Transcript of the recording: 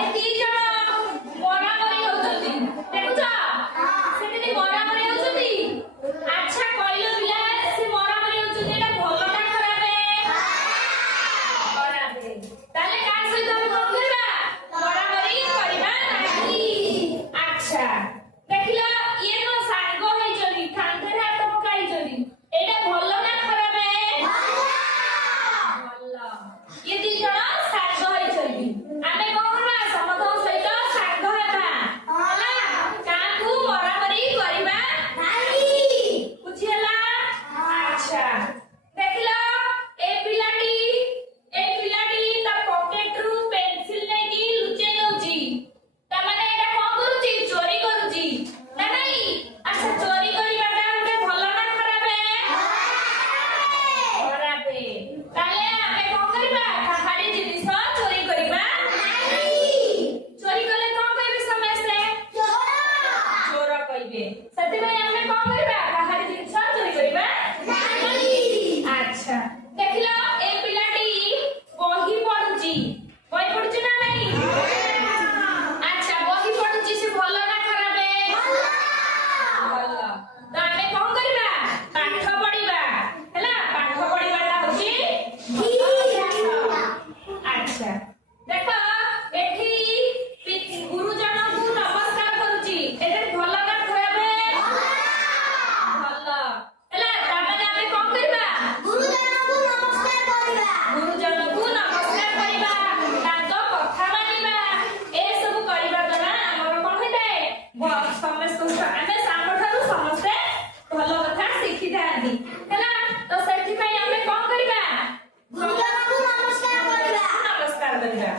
ଏ ଦି ଜଣ ମରାମରି ହଉଛନ୍ତି ଦେଖୁଛ ସେମିତି ମରାମରି ହଉଛନ୍ତି। ଆଚ୍ଛା କହିଲ ପିଲା ସେ ମରାମରି ହଉଛନ୍ତି ଏଟା ଭଲ ନା ଖରାପ? ଖରାପ। ତାହେଲେ କାହା ସହିତ ଆମେ କଣ କରିବା? ମରାମରି କରିବା ନାହିଁ। ଆଚ୍ଛା ଦେଖିଲ ଇଏ ତ ସାଙ୍ଗ ହେଇଛନ୍ତି କାନ୍ଧରେ ହାତ ପକାଇଛନ୍ତି ଏଇଟା ଭଲ ନା ଖରାପ? ଭଲ। ଇଏ ଦି ଜଣ ସାଙ୍ଗ ହେଇଛନ୍ତି ଆମେ କଣ କରିବା? ସମସ୍ତଙ୍କ ସହିତ ସାଙ୍ଗ ହେବା ହେଲା। କାହାକୁ ମରାମରି କରିବା ନାହିଁ। ବୁଝିହେଲା? ଆଚ୍ଛା ଦେଖିଲ ଏ ପିଲାଟି ତା ପକେଟରୁ ପେନସିଲ ନେଇକି ଲୁଚେଇ ଦଉଛି। ତାମାନେ ଏଟା କଣ କରୁଛି? ଚୋରି କରୁଛି ନା ନାହିଁ? ଆଚ୍ଛା ଚୋରି କରିବାଟା ଗୋଟେ ଭଲ ନା ଖରାପ? ଖରାପ। ତାହେଲେ ଆମେ କଣ କରିବା? କାହାରି ଜିନିଷ ଚୋରି କରିବା ନାହିଁ। ଚୋରି କଲେ କଣ କହିବେ ସମସ୍ତେ? ଚୋର କହିବେ। ସେଥିପାଇଁ ଆମେ କଣ କରିବା? କାହାରି ଜିନିଷ ଚୋରି କରିବା ନାହିଁ। ଆଚ୍ଛା ଦେଖିଲ ଏ ପିଲାଟି ବହି ପଢୁଛି। ବହି ପଢୁଛି ନା ନାହିଁ? ଆଚ୍ଛା ବହି ପଢୁଛି ସେ ଭଲ ନା ଖରାପ? ଭଲ। ତ ଆମେ କଣ କରିବା? ପାଠ ପଢିବା ହେଲା। ପାଠ ପଢିବାଟା ହଉଛି ଭଲ ଅଭ୍ୟାସ। ଆଚ୍ଛା ଦେଖ ଏଠି ଗୁରୁଜନଙ୍କୁ ନମସ୍କାର କରୁଛି ଏଟା ଭଲ ନା ଖରାପ? ଭଲ। ହେଲା ତାମାନେ ଆମେ କଣ କରିବା? ଗୁରୁଜନଙ୍କୁ ନମସ୍କାର କରିବା। ଗୁରୁଜନଙ୍କୁ ନମସ୍କାର କରିବା ତାଙ୍କ କଥା ମାନିବା ଏସବୁ କରିବା ଦ୍ୱାରା ଆମର କଣ ହେଇଥାଏ? ସମସ୍ତଙ୍କୁ ଆମେ ଆମଠାରୁ ସମସ୍ତେ ଭଲ କଥା ଶିଖିଥାନ୍ତି ହେଲା। ତ ସେଥିପାଇଁ ଆମେ କଣ କରିବା? ଗୁରୁଜନଙ୍କୁ ନମସ୍କାର କରିବା। ନମସ୍କାର କରିବା।